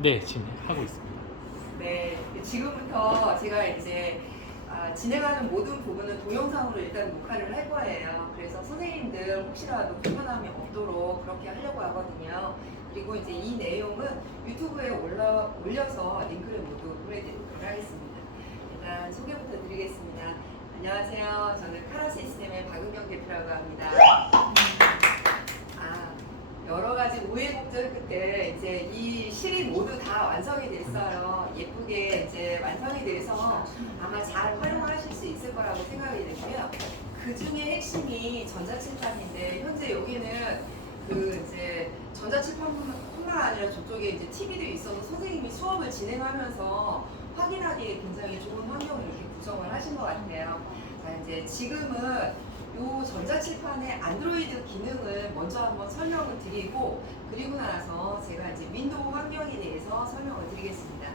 네, 지금 하고 있습니다. 네, 지금부터 제가 이제 진행하는 모든 부분은 동영상으로 일단 녹화를 할 거예요. 그래서 선생님들 혹시라도 불편함이 없도록 그렇게 하려고 하거든요. 그리고 이제 이 내용은 유튜브에 올려서 링크를 모두 보내드리도록 하겠습니다. 일단 소개부터 드리겠습니다. 안녕하세요. 저는 카라시스템의 박은경 대표라고 합니다. 여러 가지 우여곡절 끝에 이제 이 실이 모두 다 완성이 됐어요. 예쁘게 이제 완성이 돼서 아마 잘 활용하실 수 있을 거라고 생각이 되고요. 그 중에 핵심이 전자칠판인데 현재 여기는 그 이제 전자칠판뿐만 아니라 저쪽에 이제 TV도 있어서 선생님이 수업을 진행하면서 확인하기에 굉장히 좋은 환경을 이렇게 구성을 하신 것 같아요. 자, 이제 지금은 이 전자칠판의 안드로이드 기능을 먼저 한번 설명을 드리고 그리고 나서 제가 이제 윈도우 환경에 대해서 설명을 드리겠습니다.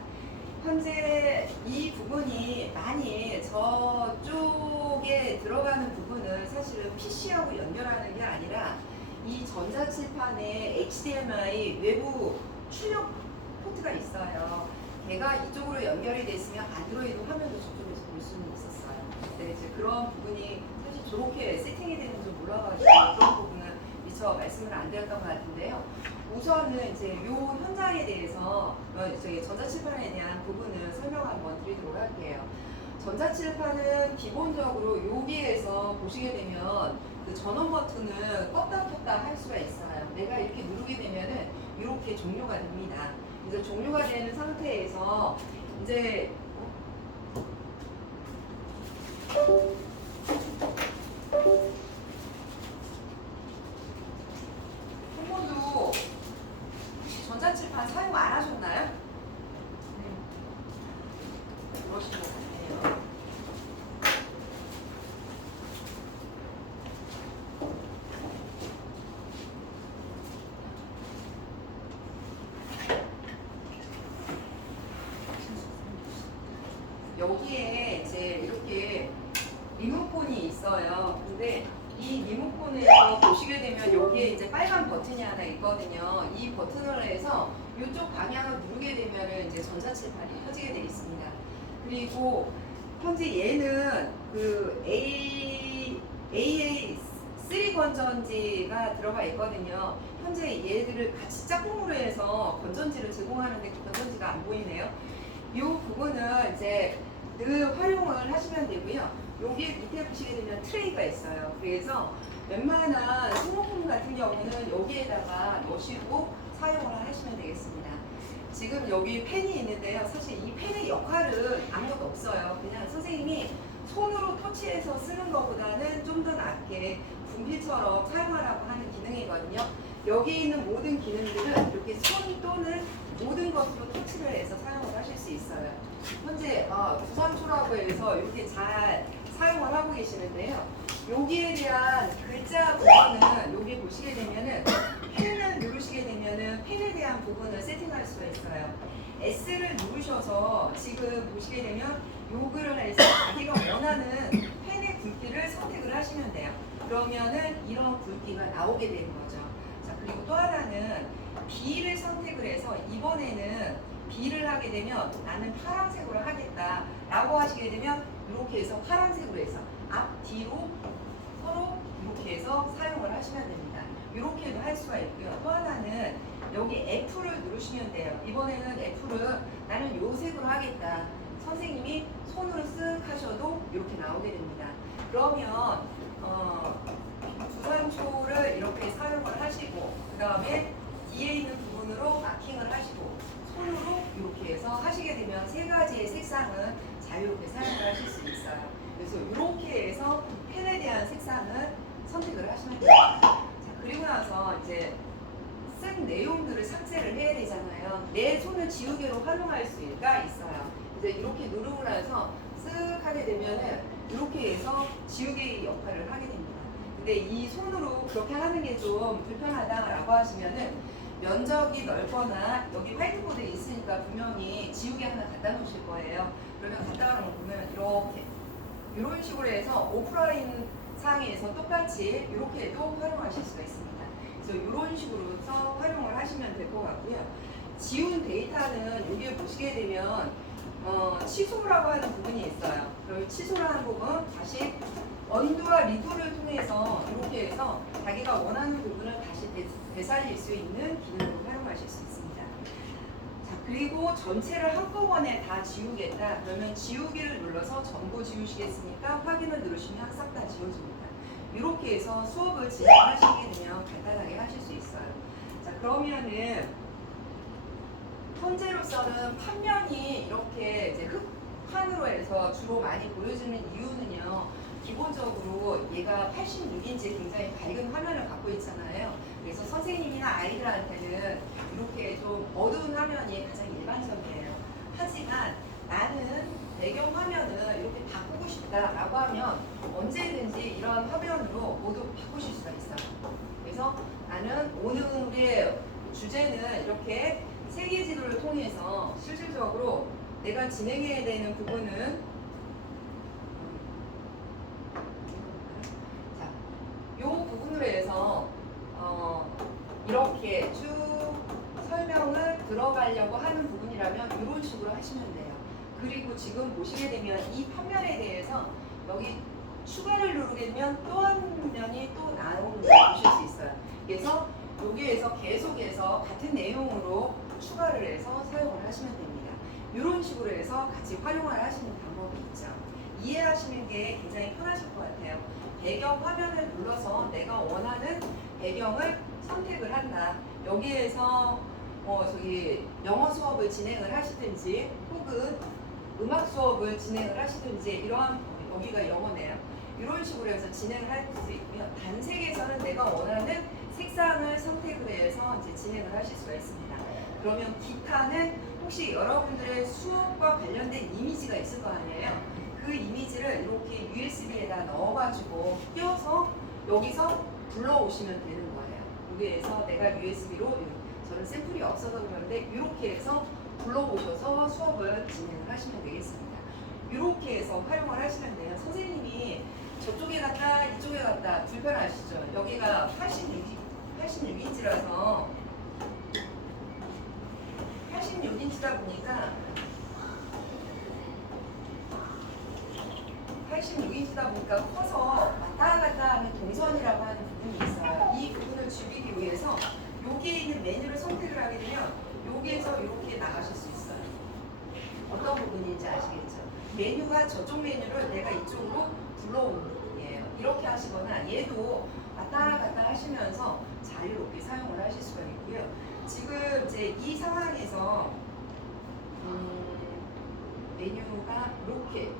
현재 이 부분이 많이 저쪽에 들어가는 부분은 사실은 PC하고 연결하는 게 아니라 이 전자칠판에 HDMI 외부 출력 포트가 있어요. 걔가 이쪽으로 연결이 됐으면 안드로이드 화면도 저쪽에서 볼 수는 있었어요. 네, 이제 그런 부분이 저렇게 세팅이 되는 줄 몰라가지고 그런 부분은 미처 말씀을 안 드렸던 것 같은데요. 우선은 이제 이 현장에 대해서 저희 전자칠판에 대한 부분을 설명 한번 드리도록 할게요. 전자칠판은 기본적으로 여기에서 보시게 되면 그 전원 버튼을 껐다 켰다 할 수가 있어요. 내가 이렇게 누르게 되면은 이렇게 종료가 됩니다. 그래서 종료가 되는 상태에서 이제 한 번도 전자칠판 사용 안 하셨나요? 네. 그러신 것 같아요. 여기에 이제 이렇게 리모컨이 있어요. 근데 이 리모컨에서 보시게 되면 여기에 이제 빨간 버튼이 하나 있거든요. 이 버튼을 해서 이쪽 방향을 누르게 되면 이제 전자칠판이 켜지게 되어 있습니다. 그리고 현재 얘는 그 AA3 건전지가 들어가 있거든요. 현재 얘들을 같이 짝꿍으로 해서 건전지를 제공하는데 그 건전지가 안 보이네요. 이 부분은 이제 늘 활용을 하시면 되고요. 여기 밑에 보시게 되면 트레이가 있어요. 그래서 웬만한 소모품 같은 경우는 여기에다가 넣으시고 사용을 하시면 되겠습니다. 지금 여기 펜이 있는데요. 사실 이 펜의 역할은 아무것도 없어요. 그냥 선생님이 손으로 터치해서 쓰는 것보다는 좀 더 낫게 분필처럼 사용하라고 하는 기능이거든요. 여기 있는 모든 기능들은 이렇게 손 또는 모든 것으로 터치를 해서 사용을 하실 수 있어요. 현재 부산초라고 해서 이렇게 잘 사용을 하고 계시는데요. 여기에 대한 글자 부분은 여기 보시게 되면은 펜을 누르시게 되면은 펜에 대한 부분을 세팅할 수가 있어요. S를 누르셔서 지금 보시게 되면 요구를 해서 자기가 원하는 펜의 굵기를 선택을 하시면 돼요. 그러면은 이런 굵기가 나오게 되는 거죠. 자, 그리고 또 하나는 B를 선택을 해서 이번에는 B를 하게 되면 나는 파란색으로 하겠다 라고 하시게 되면 이렇게 해서 파란색으로 해서 앞, 뒤로 서로 이렇게 해서 사용을 하시면 됩니다. 이렇게도 할 수가 있고요. 또 하나는 여기 F를 누르시면 돼요. 이번에는 F를 나는 요 색으로 하겠다. 선생님이 손으로 쓱 하셔도 이렇게 나오게 됩니다. 그러면 부산초를 이렇게 사용을 하시고 그 다음에 뒤에 있는 부분으로 마킹을 하시고 손으로 이렇게 해서 하시게 되면 세 가지의 색상은 자유롭게 사용을 하실 수 있어요. 그래서 이렇게 해서 펜에 대한 색상을 선택을 하시면 됩니다. 자, 그리고 나서 이제 쓴 내용들을 삭제를 해야 되잖아요. 내 손을 지우개로 활용할 수가 있어요. 이제 이렇게 누르고 나서 쓱 하게 되면은 이렇게 해서 지우개 역할을 하게 됩니다. 근데 이 손으로 그렇게 하는 게 좀 불편하다라고 하시면은 면적이 넓거나 여기 화이트보드에 있으니까 분명히 지우개 하나 갖다 놓으실 거예요. 그러면 갖다 놓으면 이렇게 이런 식으로 해서 오프라인 상에서 똑같이 이렇게도 활용하실 수가 있습니다. 그래서 이런 식으로 해서 활용을 하시면 될 것 같고요. 지운 데이터는 여기 보시게 되면 취소라고 하는 부분이 있어요. 그럼 취소라는 부분 다시 언두와 리도를 통해서 이렇게 해서 자기가 원하는 부분을 다시 되살릴 수 있는 기능을 활용하실 수 있습니다. 자, 그리고 전체를 한꺼번에 다 지우겠다. 그러면 지우기를 눌러서 전부 지우시겠습니까? 확인을 누르시면 싹 다 지워집니다. 이렇게 해서 수업을 진행하시게 되면 간단하게 하실 수 있어요. 자, 그러면은 현재로서는 판면이 이렇게 이제 흑판으로 해서 주로 많이 보여지는 이유는요. 기본적으로 얘가 86인치 굉장히 밝은 화면을 갖고 있잖아요. 그래서 선생님이나 아이들한테는 이렇게 좀 어두운 화면이 가장 일반적이에요. 하지만 나는 배경 화면을 이렇게 바꾸고 싶다라고 하면 언제든지 이런 화면으로 모두 바꾸실 수가 있어요. 그래서 나는 오늘의 주제는 이렇게 세계 지도를 통해서 실질적으로 내가 진행해야 되는 부분은 자, 요 부분으로 해서 이렇게 쭉 설명을 들어가려고 하는 부분이라면 이런 식으로 하시면 돼요. 그리고 지금 보시게 되면 이 판면에 대해서 여기 추가를 누르게 되면 또 한 면이 또 나오는 걸 보실 수 있어요. 그래서 여기에서 계속해서 같은 내용으로 추가를 해서 사용을 하시면 됩니다. 이런 식으로 해서 같이 활용을 하시는 방법이 있죠. 이해하시는 게 굉장히 편하실 것 같아요. 배경 화면을 눌러서 내가 원하는 배경을 선택을 한다. 여기에서 저기 영어 수업을 진행을 하시든지 혹은 음악 수업을 진행을 하시든지 이러한 여기가 영어네요. 이런 식으로 해서 진행을 할 수 있고요. 단색에서는 내가 원하는 색상을 선택을 해서 이제 진행을 하실 수가 있습니다. 그러면 기타는 혹시 여러분들의 수업과 관련된 이미지가 있을 거 아니에요. 그 이미지를 이렇게 USB에다 넣어가지고 띄워서 여기서 불러오시면 되는 거예요. 여기에서 내가 USB로 저는 샘플이 없어서 그러는데 이렇게 해서 불러오셔서 수업을 진행을 하시면 되겠습니다. 이렇게 해서 활용을 하시면 돼요. 선생님이 저쪽에 갔다 이쪽에 갔다 불편하시죠? 여기가 86인치라서 86인치다 보니까 86인치다 보니까 커서 왔다 갔다 하는 동선이라고 하는 부분이 있어요. 이 부분을 줄이기 위해서 여기에 있는 메뉴를 선택을 하게 되면 여기에서 이렇게 나가실 수 있어요. 어떤 부분인지 아시겠죠? 메뉴가 저쪽 메뉴를 내가 이쪽으로 불러오는 부분이에요. 이렇게 하시거나 얘도 왔다 갔다 하시면서 자유롭게 사용을 하실 수가 있고요. 지금 이제 이 상황에서 메뉴가 이렇게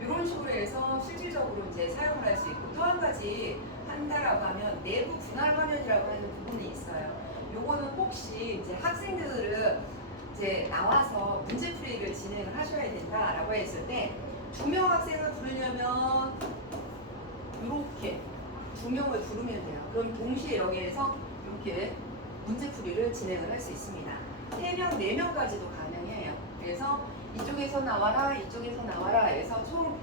이런 식으로 해서 실질적으로 이제 사용을 할 수 있고 또 한 가지 한다라고 하면 내부 분할 화면이라고 하는 부분이 있어요. 요거는 혹시 이제 학생들은 이제 나와서 문제풀이를 진행을 하셔야 된다라고 했을 때 2명 학생을 부르려면 이렇게 2명을 부르면 돼요. 그럼 동시에 여기에서 이렇게 문제풀이를 진행을 할 수 있습니다. 3명, 4명까지도 가능해요. 그래서 이쪽에서 나와라, 이쪽에서 나와라 해서 총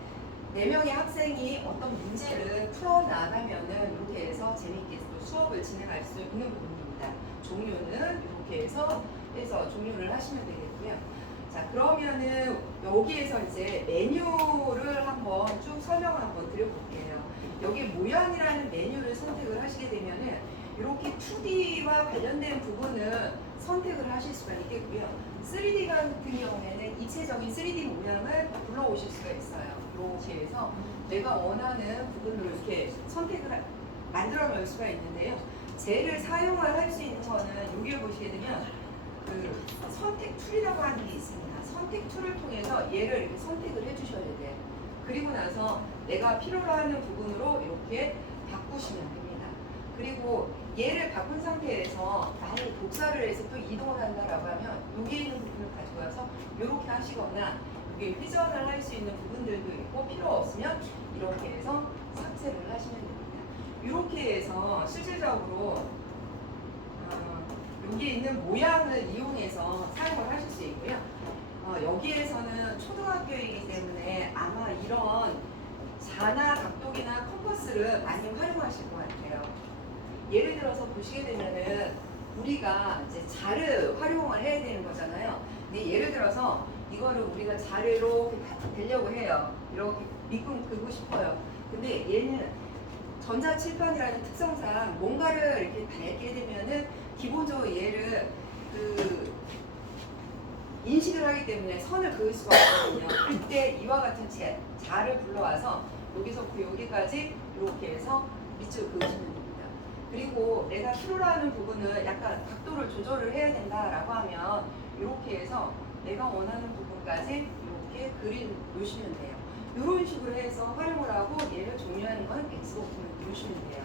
4명의 학생이 어떤 문제를 풀어나가면은 이렇게 해서 재미있게 또 수업을 진행할 수 있는 부분입니다. 종료는 이렇게 해서 종료를 하시면 되겠고요. 자, 그러면은 여기에서 이제 메뉴를 한번 쭉 설명을 한번 드려볼게요. 여기 모양이라는 메뉴를 선택을 하시게 되면은 이렇게 2D와 관련된 부분은 선택을 하실 수가 있겠고요. 3D 같은 경우에는 입체적인 3D 모양을 불러오실 수가 있어요. 이렇게 해서 내가 원하는 부분으로 이렇게 선택을 만들어 놓을 수가 있는데요. 쟤를 사용을 할 수 있는 거는 여기를 보시게 되면 그 선택 툴이라고 하는 게 있습니다. 선택 툴을 통해서 얘를 이렇게 선택을 해주셔야 돼요. 그리고 나서 내가 필요로 하는 부분으로 이렇게 바꾸시면 됩니다. 그리고 얘를 바꾼 상태에서 만약에 복사를 해서 또 이동을 한다라고 하면 여기에 있는 부분을 가지고 와서 이렇게 하시거나 여기 회전을 할 수 있는 부분들도 있고 필요 없으면 이렇게 해서 삭제를 하시면 됩니다. 이렇게 해서 실질적으로 여기 있는 모양을 이용해서 사용을 하실 수 있고요. 여기에서는 초등학교이기 때문에 아마 이런 자나 각도기나 컴퍼스를 많이 활용하실 것 같아요. 예를 들어서 보시게 되면은 우리가 이제 자를 활용을 해야 되는 거잖아요. 근데 예를 들어서 이거를 우리가 자르로 되려고 해요. 이렇게 밑금 긁고 싶어요. 근데 얘는 전자칠판이라는 특성상 뭔가를 이렇게 닳게 되면은 기본적으로 얘를 그 인식을 하기 때문에 선을 그을 수가 없거든요. 그때 이와 같은 자를 불러와서 여기서부터 여기까지 이렇게 해서 밑줄 그으시면 됩니다. 그리고 내가 필요로 하는 부분을 약간 각도를 조절을 해야 된다라고 하면 이렇게 해서 내가 원하는 부분까지 이렇게 놓으시면 돼요. 이런 식으로 해서 활용을 하고 얘를 종료하는 건 X 버튼을 누르시면 돼요.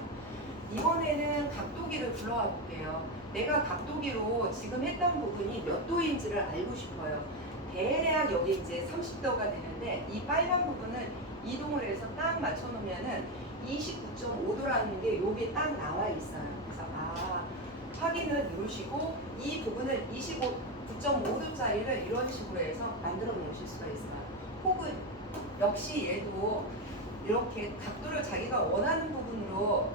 이번에는 각도기를 불러와 볼게요. 내가 각도기로 지금 했던 부분이 몇 도인지를 알고 싶어요. 대략 여기 이제 30도가 되는데 이 빨간 부분을 이동을 해서 딱 맞춰 놓으면은 29.5도라는 게 여기에 딱 나와 있어요. 그래서 확인을 누르시고 이 부분을 29.5도짜리를 이런 식으로 해서 만들어 놓으실 수가 있어요. 혹은 역시 얘도 이렇게 각도를 자기가 원하는 부분으로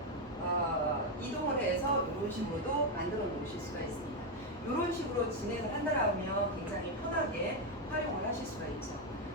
이동을 해서 이런 식으로도 만들어 놓으실 수가 있습니다. 이런 식으로 진행을 한다면 굉장히 편하게 활용을 하실 수가 있죠.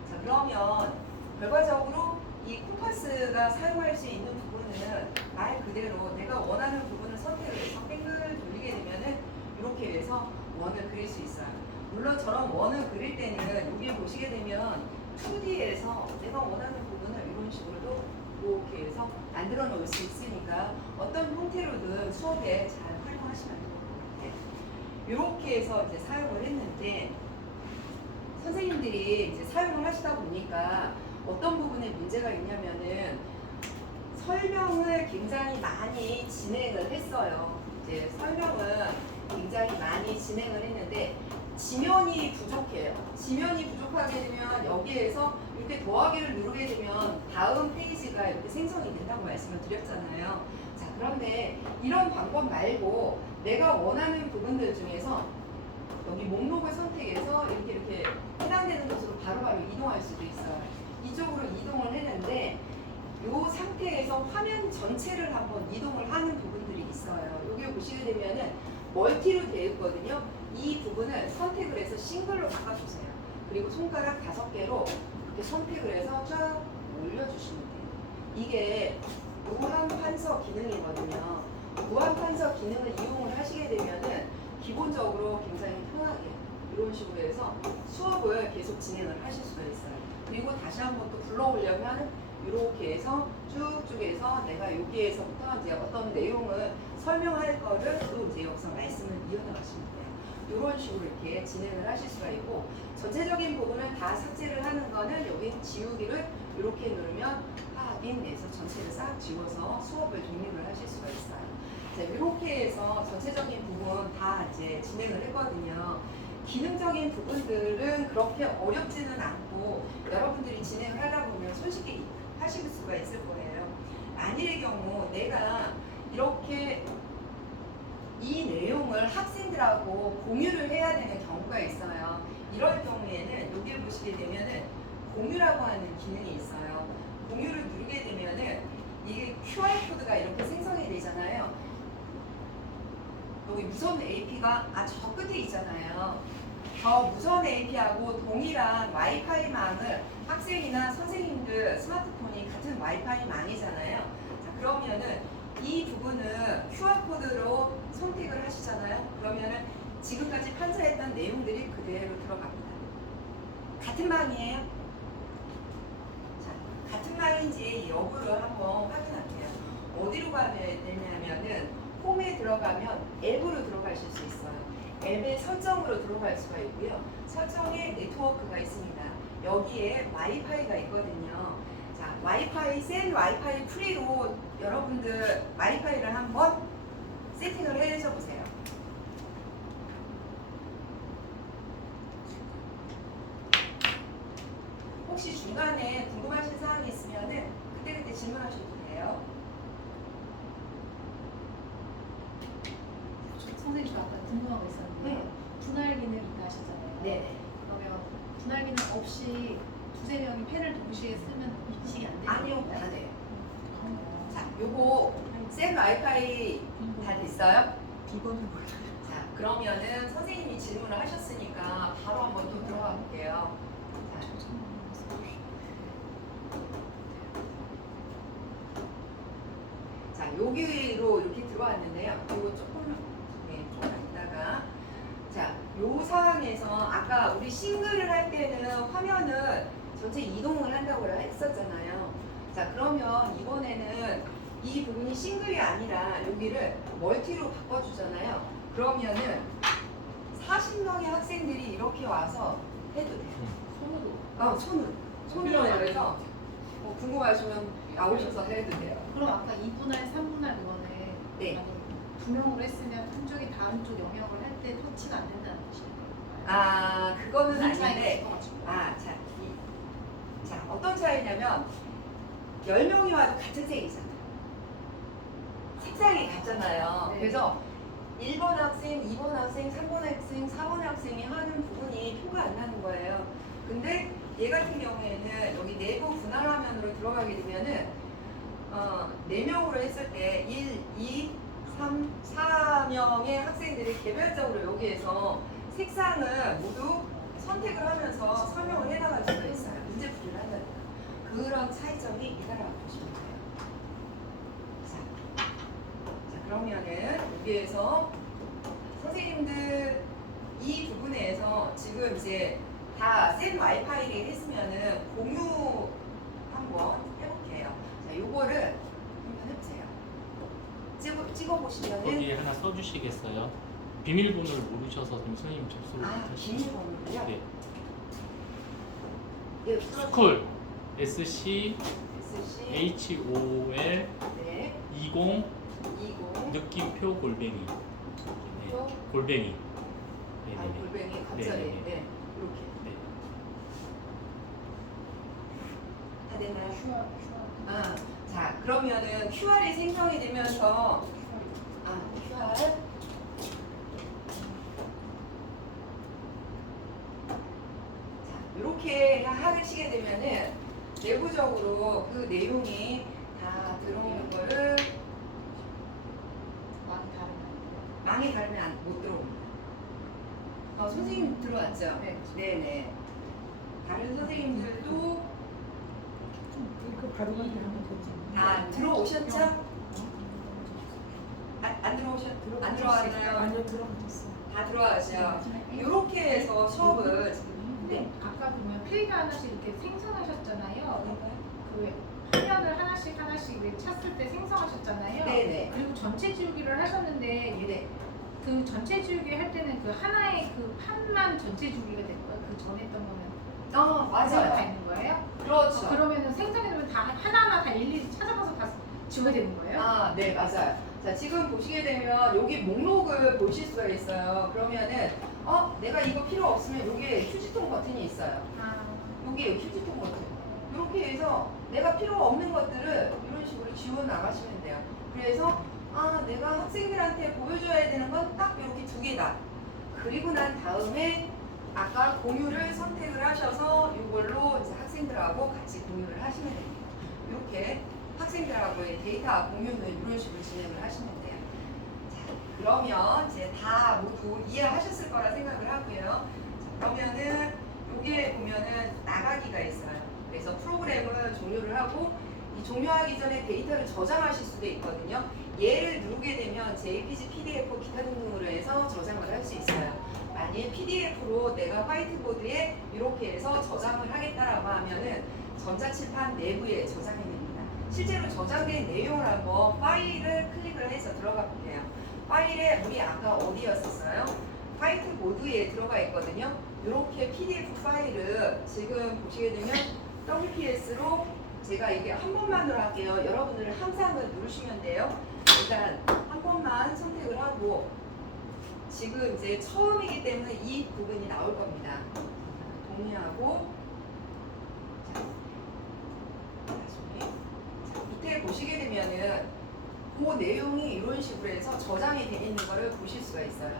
자, 그러면 결과적으로 이 콤파스가 사용할 수 있는 부분은 말 그대로 내가 원하는 부분을 선택을 해서 뺑글 돌리게 되면은 이렇게 해서 원을 그릴 수 있어요. 물론 저런 원을 그릴 때는 여기 보시게 되면 2D에서 내가 원하는 부분을 이런 식으로도 이렇게 해서 만들어 놓을 수 있으니까 어떤 형태로든 수업에 잘 활용하시면 돼요. 이렇게 해서 이제 사용을 했는데 선생님들이 이제 사용을 하시다 보니까 어떤 부분에 문제가 있냐면은 설명을 굉장히 많이 진행을 했어요. 이제 설명은 굉장히 많이 진행을 했는데 지면이 부족해요. 지면이 부족하게 되면 여기에서 이렇게 더하기를 누르게 되면 다음 페이지가 이렇게 생성이 된다고 말씀을 드렸잖아요. 자, 그런데 이런 방법 말고 내가 원하는 부분들 중에서 여기 목록을 선택해서 이렇게 해당되는 곳으로 바로바로 이동할 수도 있어요. 이쪽으로 이동을 했는데 이 상태에서 화면 전체를 한번 이동을 하는 부분들이 있어요. 여기 보시게 되면은 멀티로 되어 있거든요. 이 부분을 선택을 해서 싱글로 바꿔주세요. 그리고 손가락 5개로 이렇게 선택을 해서 쫙 올려주시면 돼요. 이게 무한 판서 기능이거든요. 무한 판서 기능을 이용을 하시게 되면은 기본적으로 굉장히 편하게 이런 식으로 해서 수업을 계속 진행을 하실 수가 있어요. 그리고 다시 한번 또 불러오려면 이렇게 해서 쭉쭉 해서 내가 여기에서부터 이제 어떤 내용을 설명할 거를 또 이제 여기서 말씀을 이어나가시면 돼요. 이런 식으로 이렇게 진행을 하실 수가 있고 전체적인 부분을 다 삭제를 하는 거는 여기 지우기를 이렇게 누르면 확인해서 전체를 싹 지워서 수업을 종료를 하실 수가 있어요. 자, 이렇게 해서 전체적인 부분 다 이제 진행을 했거든요. 기능적인 부분들은 그렇게 어렵지는 않고 여러분들이 진행을 하다 보면 손쉽게 하실 수가 있을 거예요. 만일의 경우 내가 이렇게 이 내용을 학생들하고 공유를 해야 되는 경우가 있어요. 이럴 경우에는 여기 보시게 되면은 공유라고 하는 기능이 있어요. 공유를 누르게 되면은 이게 QR코드가 이렇게 생성이 되잖아요. 여기 무선 AP가 저 끝에 있잖아요. 저 무선 AP하고 동일한 와이파이 망을 학생이나 선생님들 스마트폰이 같은 와이파이 망이잖아요. 자, 그러면은 이 부분은 QR코드로 선택을 하시잖아요. 그러면은 지금까지 판사했던 내용들이 그대로 들어갑니다. 같은 망이에요? 자, 같은 망인지 여부를 한번 확인할게요. 어디로 가면 되냐면은 홈에 들어가면 앱으로 들어가실 수 있어요. 앱의 설정으로 들어갈 수가 있고요. 설정에 네트워크가 있습니다. 여기에 와이파이가 있거든요. 자, 와이파이, 센 와이파이 프리로 여러분들 와이파이를 한번 세팅을 해줘 보세요. 혹시 중간에 궁금하신 사항이 있으면은 그때그때 질문하셔도 돼요. 선생님 아까 궁금한 거 있었는데 분할 기능 있다 하셨잖아요. 네. 그러면 분할 기능 없이 두세 명이 펜을 동시에 쓰면 인식이 안 되는 아니요, 건가요? 다 돼요. 자, 요거 센 와이파이 다 됐어요? 이거는 뭐예요? 자, 그러면은 선생님이 질문을 하셨으니까 바로 한번 또 들어가 볼게요. 자, 여기로 이렇게 들어왔는데요. 이거 조금 있다가 자, 요 상황에서 아까 우리 싱글을 할 때는 화면을 전체 이동을 한다고 했었잖아요. 자, 그러면 이번에는 이 부분이 싱글이 아니라 여기를 멀티로 바꿔주잖아요. 그러면은 40명의 학생들이 이렇게 와서 해도 돼요. 손으로 해서 궁금하시면 나오셔서 해도 돼요. 그럼 아까 2분할, 3분할 그거는 네. 만약에 두 명으로 했으면 한쪽이 다음 쪽 영역을 할 때 터치가 안 된다는 뜻이에요. 아, 그거는 무슨 차이가 아닌데. 있어가지고. 자, 어떤 차이냐면 10명이 와도 같은 색이잖아요. 색상이 같잖아요. 네. 그래서 1번 학생, 2번 학생, 3번 학생, 4번 학생이 하는 부분이 표가 안 나는 거예요. 근데 얘 같은 경우에는 여기 내부 분할 화면으로 들어가게 되면은 4명으로 했을 때 1, 2, 3, 4명의 학생들이 개별적으로 여기에서 색상을 모두 선택을 하면서 설명을 해나갈 수가 있어요. 문제 풀이를 한다든가. 그런 차이점이 있다라고 보시면 돼요. 자, 그러면은 여기에서 선생님들 이 부분에서 지금 이제 다 센 와이파이를 했으면은 공유 한번 해볼게요. 자, 요거를 한번 해보세요. 찍어보시면은 거기에 하나 써주시겠어요? 비밀번호를 모르셔서 지금 선생님 접수를 못하시죠? 비밀번호요? 네. 네, 스쿨 SC SC HOL 네, 20 20 느낌표 골뱅이 네. 표? 골뱅이 아, 네네네. 골뱅이 갑자기 네네네. 네, 이렇게 네. 다 되나요? 슈아. 아, 자 그러면은 QR이 생성이 되면서 QR 자, 이렇게 하시게 되면은 내부적으로 그 내용이 다 들어오는 거를 많이 다르면 못 들어옵니다. 선생님 들어왔죠? 네. 네네. 다른 선생님들도 그 바로만 하면 되지. 다 들어오셨죠? 안 들어왔나요? 아니요, 들어갔어요. 다 들어와죠. 이렇게 해서 수업을 근데 아까 보면 필드 하나씩 이렇게 생성하셨잖아요. 그 화면을 하나씩 왜 찼을 때 생성하셨잖아요. 네네. 그리고 전체 지우기를 하셨는데 네. 그 전체 지우기 할 때는 그 하나의 그 판만 전체 지우기가 된 거예요. 그 전에 했던 거는 다 맞아요. 있는 거예요. 그렇죠. 그러면은 생성해놓으면 다 하나하나 다 일일이 찾아가서 다 지워야 되는 거예요. 네, 맞아요. 자, 지금 보시게 되면 여기 목록을 보실 수가 있어요. 그러면은 내가 이거 필요 없으면 여기에 휴지통 버튼이 있어요. 여기 휴지통 버튼. 이렇게 해서 내가 필요 없는 것들을 이런 식으로 지워 나가시면 돼요. 그래서 내가 학생들한테 보여줘야 되는 건 딱 이렇게 2개다. 그리고 난 다음에 아까 공유를 선택을 하셔서 이걸로 이제 학생들하고 같이 공유를 하시면 됩니다. 이렇게 학생들하고의 데이터 공유는 이런 식으로 진행을 하시면 돼요. 자, 그러면 이제 다 모두 이해하셨을 거라 생각을 하고요. 자, 그러면은 여기에 보면은 나가기가 있어요. 그래서 프로그램을 종료를 하고 이 종료하기 전에 데이터를 저장하실 수도 있거든요. 얘를 누르게 되면 JPG, PDF, 기타 등등으로 해서 저장을 할 수 있어요. 만약에 PDF로 내가 화이트보드에 이렇게 해서 저장을 하겠다라고 하면은 전자칠판 내부에 저장이 됩니다. 실제로 저장된 내용을 한번 파일을 클릭을 해서 들어가 볼게요. 파일에 우리 아까 어디였었어요? 화이트보드에 들어가 있거든요. 이렇게 PDF 파일을 지금 보시게 되면 WPS로 제가 이게 한 번만으로 할게요. 여러분들 항상은 누르시면 돼요. 일단 한 번만 선택을 하고 지금 이제 처음이기 때문에 이 부분이 나올 겁니다. 동의하고 자, 밑에 보시게 되면은 그 내용이 이런 식으로 해서 저장이 되어 있는 거를 보실 수가 있어요.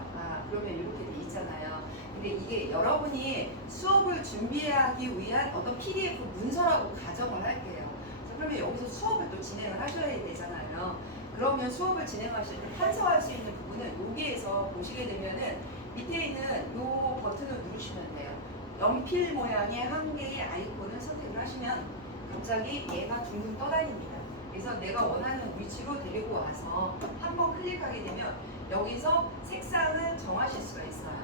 그러면 이렇게 돼 있잖아요. 근데 이게 여러분이 수업을 준비하기 위한 어떤 PDF 문서라고 가정을 할게요. 자, 그러면 여기서 수업을 또 진행을 하셔야 되잖아요. 그러면 수업을 진행하실 때 판서할 수 있는 부분은 여기에서 보시게 되면은 밑에 있는 요 버튼을 누르시면 돼요. 연필 모양의 한 개의 아이콘을 선택을 하시면 갑자기 얘가 둥둥 떠다닙니다. 그래서 내가 원하는 위치로 데리고 와서 한번 클릭하게 되면 여기서 색상을 정하실 수가 있어요.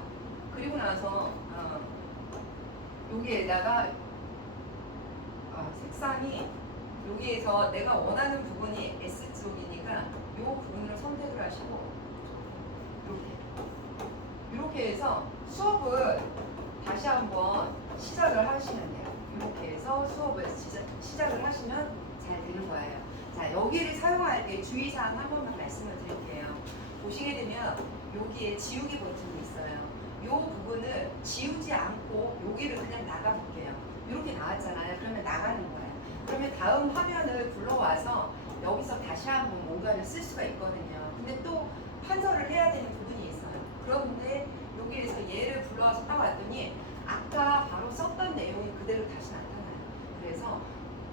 그리고 나서 여기에다가 색상이 여기에서 내가 원하는 부분이 S쪽이니까 이 부분을 선택을 하시고 이렇게 해서 수업을 다시 한번 시작을 하시면 돼요. 이렇게 해서 수업을 시작을 하시면 잘 되는 거예요. 자, 여기를 사용할 때 주의사항 한 번만 말씀을 드릴게요. 보시게 되면 여기에 지우기 버튼이 있어요. 이 부분을 지우지 않고 여기를 그냥 나가볼게요. 이렇게 나왔잖아요. 그러면 나가는 거예요. 그러면 다음 화면을 불러와서 여기서 다시 한번 뭔가를 쓸 수가 있거든요. 근데 또 판서를 해야 되는 부분이 있어요. 그런데 여기에서 얘를 불러와서 따왔더니 아까 바로 썼던 내용이 그대로 다시 나타나요. 그래서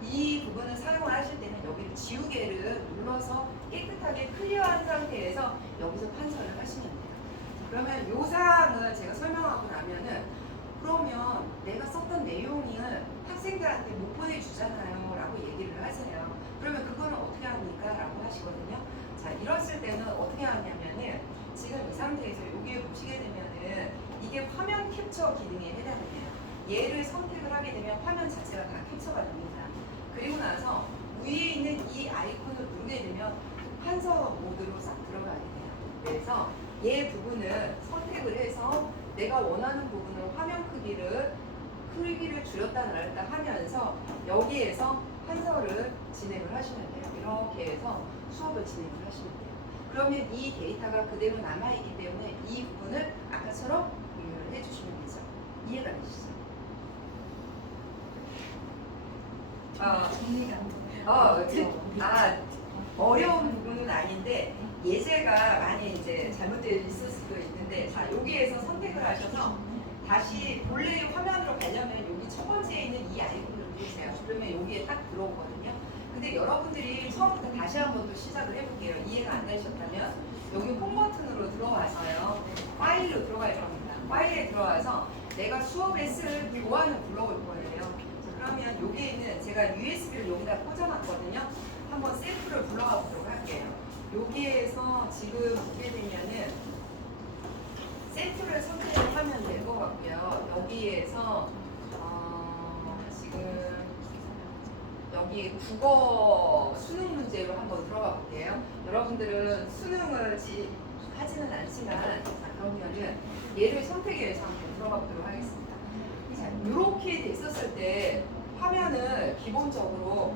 이 부분을 사용을 하실 때는 여기를 지우개를 눌러서 깨끗하게 클리어한 상태에서 여기서 판서를 하시면 돼요. 그러면 이 사항을 제가 설명하고 나면은 그러면 내가 썼던 내용을 학생들한테 못 보내주잖아요 라고 얘기를 하세요. 그러면 그거는 어떻게 합니까? 라고 하시거든요. 자, 이랬을 때는 어떻게 하냐면은 지금 이 상태에서 여기에 보시게 되면은 이게 화면 캡처 기능에 해당해요. 얘를 선택을 하게 되면 화면 자체가 다 캡처가 됩니다. 그리고 나서 위에 있는 이 아이콘을 누르게 되면 판서 모드로 싹 들어가게 돼요. 그래서 얘 부분을 선택을 해서 내가 원하는 부분을 화면 크기를 줄였다 늘렸다 하면서 여기에서 판서를 진행을 하시면 돼요. 이렇게 해서 수업을 진행을 하시면 돼요. 그러면 이 데이터가 그대로 남아있기 때문에 이 부분을 아까처럼 공유를 해주시면 되죠. 이해가 되시죠? 정리가 안 돼요. 어려운 부분은 아닌데 예제가 많이 이제 잘못되어 있을 수도 있는데 자 여기에서 선택을 하셔서 다시 본래의 화면으로 가려면 여기 첫 번째에 있는 이 아이콘을 누르세요. 그러면 여기에 딱 들어오거든요. 근데 여러분들이 처음부터 다시 한번 또 시작을 해볼게요. 이해가 안 되셨다면 여기 홈 버튼으로 들어와서요. 파일로 들어갈 겁니다. 파일에 들어와서 내가 수업에 쓸 교환을 불러올 거예요. 자, 그러면 여기에 있는 제가 USB를 여기다 꽂아놨거든요. 한번 샘플을 불러가 보도록 할게요. 여기에서 지금 보게 되면은 샘플을 선택을 하면 될 것 같고요. 여기에서 지금 여기 국어 수능 문제로 한번 들어가 볼게요. 여러분들은 수능을 하지는 않지만 자, 그러면은 얘를 선택해서 한번 들어가 보도록 하겠습니다. 자, 이렇게 됐었을 때 화면을 기본적으로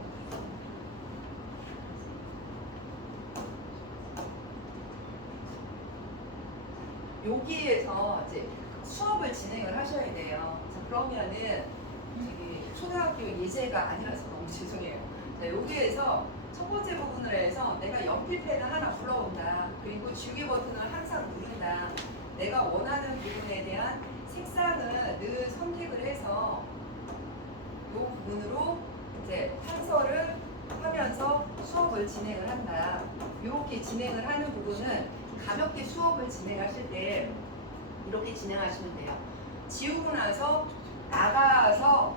여기에서 이제 수업을 진행을 하셔야 돼요. 자, 그러면은 저기 초등학교 예제가 아니라서 너무 죄송해요. 자, 여기에서 첫 번째 부분을 해서 내가 연필펜을 하나 불러온다. 그리고 지우개 버튼을 항상 누른다. 내가 원하는 부분에 대한 색상을 늘 선택을 해서 이 부분으로 이제 판서를 하면서 수업을 진행을 한다. 이렇게 진행을 하는 부분은 가볍게 수업을 진행하실 때 이렇게 진행하시면 돼요. 지우고 나서 나가서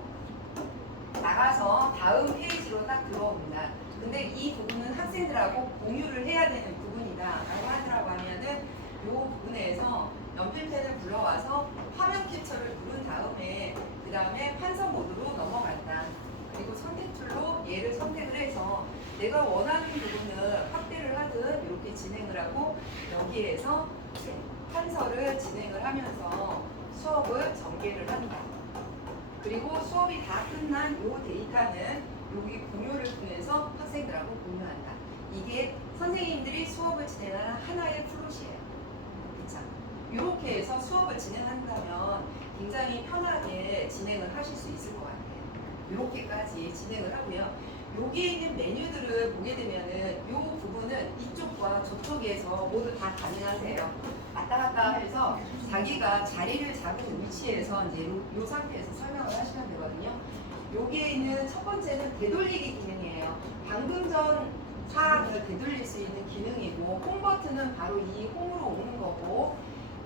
다음 페이지로 딱 들어옵니다. 근데 이 부분은 학생들하고 공유를 해야 되는 부분이다 라고 하더라고 하면은 이 부분에서 연필펜을 불러와서 화면 캡처를 누른 다음에 그 다음에 판서 모드로 넘어간다. 그리고 선택 툴로 얘를 선택을 해서 내가 원하는 부분을 확대를 하든 이렇게 진행을 하고 여기에서 판서를 진행을 하면서 수업을 전개를 한다. 그리고 수업이 다 끝난 이 데이터는 여기 공유를 통해서 학생들하고 공유한다. 이게 선생님들이 수업을 진행하는 하나의 플롯이에요. 그렇죠? 이렇게 해서 수업을 진행한다면 굉장히 편하게 진행을 하실 수 있을 것 같아요. 이렇게까지 진행을 하고요. 여기에 있는 메뉴들을 보게 되면은 이 부분은 이쪽과 저쪽에서 모두 다 가능하세요. 왔다 갔다 해서 자기가 자리를 잡은 위치에서 이제 이 상태에서 설명을 하시면 되거든요. 여기에 있는 첫 번째는 되돌리기 기능이에요. 방금 전 사항을 되돌릴 수 있는 기능이고 홈 버튼은 바로 이 홈으로 오는 거고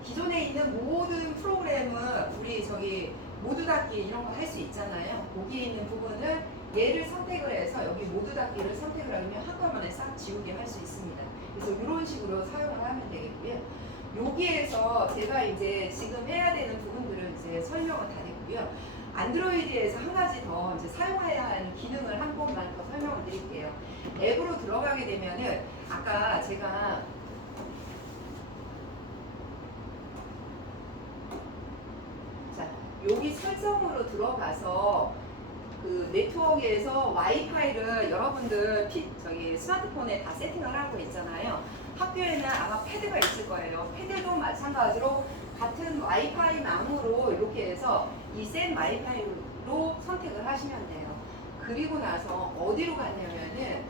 기존에 있는 모든 프로그램은 우리 저기 모두 닫기 이런 거 할 수 있잖아요. 거기에 있는 부분을 얘를 선택을 해서 여기 모두 닫기를 선택을 하면 한꺼번에 싹 지우게 할 수 있습니다. 그래서 이런 식으로 사용을 하면 되겠고요. 여기에서 제가 이제 지금 해야 되는 부분들은 이제 설명을 다 했고요. 안드로이드에서 한 가지 더 이제 사용해야 하는 기능을 한 번만 더 설명을 드릴게요. 앱으로 들어가게 되면은 아까 제가 자 여기 설정으로 들어가서 그 네트워크에서 와이파이를 여러분들 저기 스마트폰에 다 세팅을 하고 있잖아요. 학교에는 아마 패드가 있을 거예요. 패드도 마찬가지로 같은 와이파이 망으로 이렇게 해서 이 센 와이파이로 선택을 하시면 돼요. 그리고 나서 어디로 갔냐면은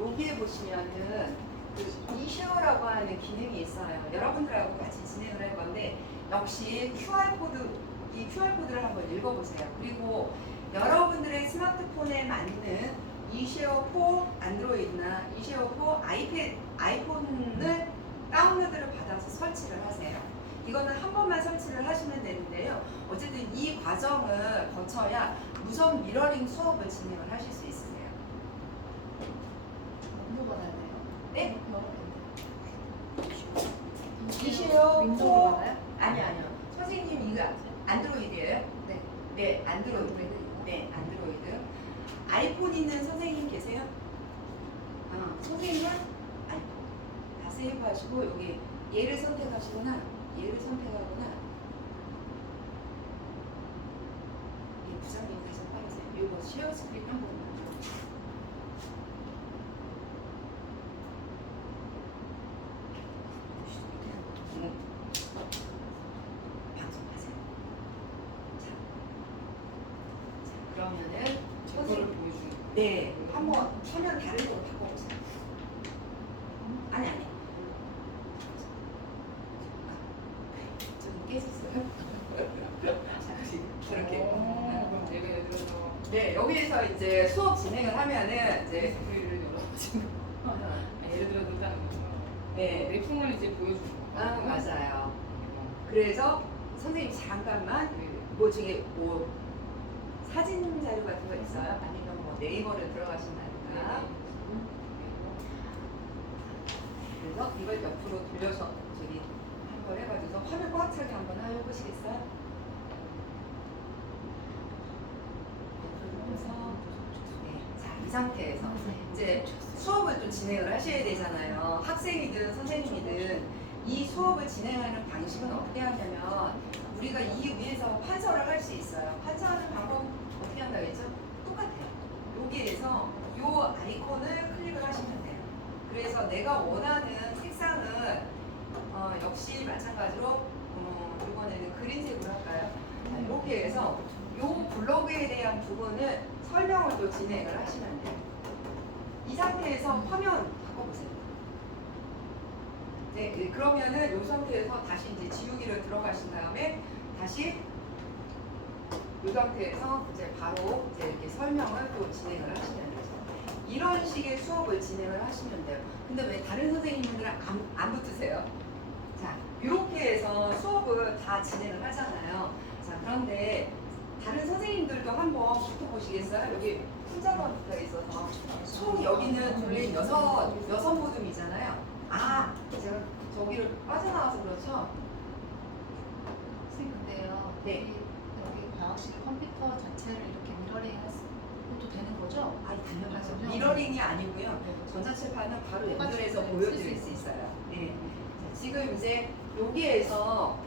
여기에 보시면은 그 이쉐어라고 하는 기능이 있어요. 여러분들하고 같이 진행을 할 건데 역시 이 QR코드를 한번 읽어보세요. 그리고 여러분들의 스마트폰에 맞는 이쉐어 4 안드로이드나 이쉐어 4 아이폰을 다운로드를 받아서 설치를 하세요. 이거는 한 번만 설치를 하시면 되는데요. 어쨌든 이 과정을 거쳐야 무선 미러링 수업을 진행을 하실 수 있으세요. 윈도우 받아야 돼요? 네? 이쉐어 이쉐어 윈도우로 4 받아요? 아니요. 선생님 이거 안드로이드예요? 네. 네, 안드로이드. 네, 안드로이드. 아이폰 있는 선생님 계세요? 선생님은 아이폰. 다 세이브하시고 여기 얘를 선택하시거나 얘를 선택하거나 이 부장님 가서 빠르세요. 이거 쉐어 스크린 한 번만. 방송하세요. 자, 그러면은 제거를 보여주는 네, 한번 화면 다른 걸로 바꿔보세요. 아니. 좀 깨졌어요? 자, 저렇게. 그럼 예를 들어서 네, 여기에서 이제 수업 진행을 하면은 이제 스크린을 열어가지고 예를 들어서 일단 네, 내품을 이제 보여주는 거. 맞아요. 그래서 선생님 잠깐만 뭐 중에 뭐 사진 자료 같은 거 있어요? 아니면 뭐 네이버를 들어가신다든가. 그래서 이걸 옆으로 돌려서 저기 한번 해가지고 화면 꽉 차게 한번 해보시겠어요? 네, 자, 이 상태에서 이제 수업을 좀 진행을 하셔야 되잖아요. 학생이든 선생님이든 이 수업을 진행하는 방식은 어떻게 하냐면 우리가 이 위에서 판서를 할 수 있어요. 판서하는 방법 어떻게 한다고 했죠? 똑같아요. 여기에서 이 아이콘을 클릭을 하시면 돼요. 그래서 내가 원하는 색상은 역시 마찬가지로 이번에는 그린색으로 할까요? 자, 이렇게 해서 이 블로그에 대한 부분을 설명을 또 진행을 하시면 돼요. 이 상태에서 화면 바꿔보세요. 네, 그러면은 이 상태에서 다시 이제 지우기를 들어가신 다음에 다시 이 상태에서 이제 바로 이제 이렇게 설명을 또 진행을 하시면 돼요. 이런 식의 수업을 진행을 하시면 돼요. 근데 왜 다른 선생님들은 안 붙으세요? 자, 이렇게 해서 수업을 다 진행을 하잖아요. 자, 그런데 다른 선생님들도 한번 붙어보시겠어요? 여기 혼자만 붙어 있어서 총 여기는 둘레 여섯 모둠이잖아요. 제가 저기를 빠져나와서 그렇죠? 선생님 근데요. 네. 여기 과학실 컴퓨터 자체를 이렇게 미러링 해도 되는 거죠? 당연하죠. 그럼요. 미러링이 아니고요. 전자칠판은 바로 연결해서 똑같이 보여드릴 쓸수 수 있어요. 네. 자, 지금 이제 여기에서